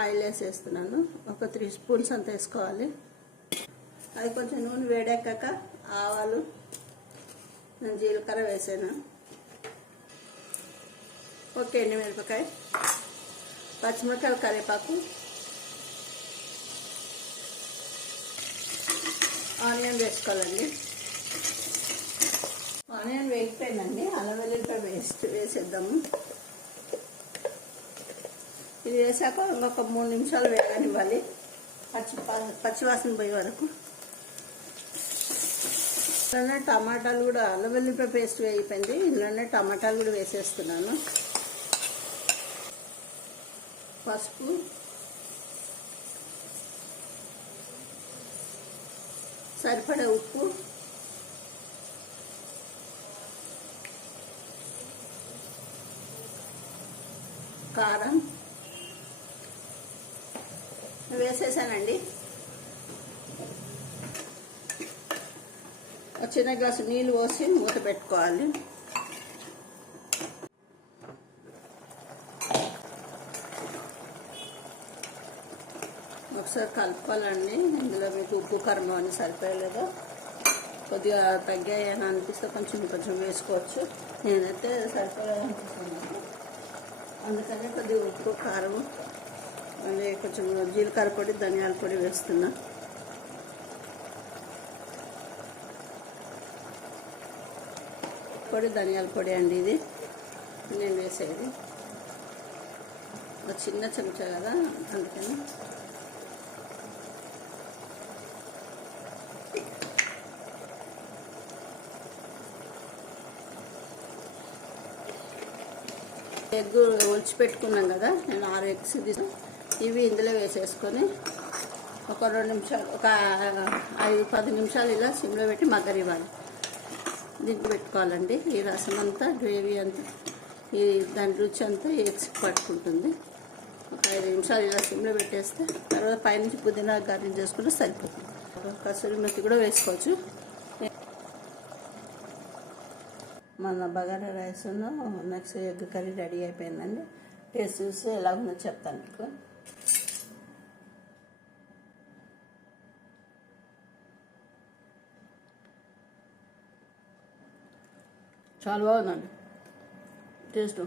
Oil వేసేస్తున్నాను. ఒక 3 spoons అంత వేసుకోవాలి. అది కొంచెం నూనె వేడెక్కాక ఆవాలు, నేను జీలకర్ర వేసాను. ఓకే, ఎండుమిరపకాయ, పచ్చిమిరపకాయలు, కరివేపాకు, ఆనియన్ వేసుకోవాలండి. ఆనియన్ వేగిపోయిందండి. అల్లం వెల్లుల్లిపాయ వేసేద్దాము. ఇది వేసాక ఇంకొక 3 నిమిషాలు వేగనివ్వాలి, పచ్చివాసన పోయే వరకు. ఇందులోనే టమాటాలు కూడా, అల్లం వెల్లుల్లిపాయ పేస్ట్ వేగిపోయింది. ఇందులోనే టమాటాలు కూడా వేసేస్తున్నాను. పసుపు, సరిపడే ఉప్పు, కారం వేసేసానండి. ఒక చిన్న గ్లాసు నీళ్ళు పోసి మూత పెట్టుకోవాలి. ఒకసారి కలుపుకోవాలండి. ఇందులో మీకు ఉప్పు కారం అని సరిపోయలేదో, కొద్దిగా తగ్గాయని అనిపిస్తే కొంచెం వేసుకోవచ్చు. నేనైతే సరిపోలేదనిపిస్తున్నాను, అందుకని కొద్దిగా ఉప్పు, కారం, మళ్ళీ కొంచెం జీలకర్ర పొడి, ధనియాల పొడి వేస్తున్నా. ధనియాల పొడి అండి ఇది నేను వేసేది. ఒక చిన్న చెంచా కదా, అందుకని. ఎగ్ ఒలిచి పెట్టుకున్నాం కదా, నేను 6 ఎగ్స్ తీసాను. ఇవి ఇందులో వేసేసుకొని ఒక 2 నిమిషాలు, ఒక 5-10 నిమిషాలు ఇలా సిమ్లో పెట్టి మగ్గనివ్వాలి. దీంట్లో పెట్టుకోవాలండి. ఈ రసం అంతా, గ్రేవీ అంతా, ఈ దాని రుచి అంతా ఎగ్స్ పట్టుకుంటుంది. ఒక 5 నిమిషాలు ఇలా సిమ్లో పెట్టేస్తే తర్వాత పైనుంచి పుదీనా గార్నిష్ చేసుకుంటే సరిపోతుంది. కసూరి మెత్తి కూడా వేసుకోవచ్చు. మన bagara rice next egg curry ready అయిపోయిందండి. టేస్ట్ చూస్తే ఎలా ఉందో చెప్తాను మీకు. చాలా బాగుందండి టేస్ట్.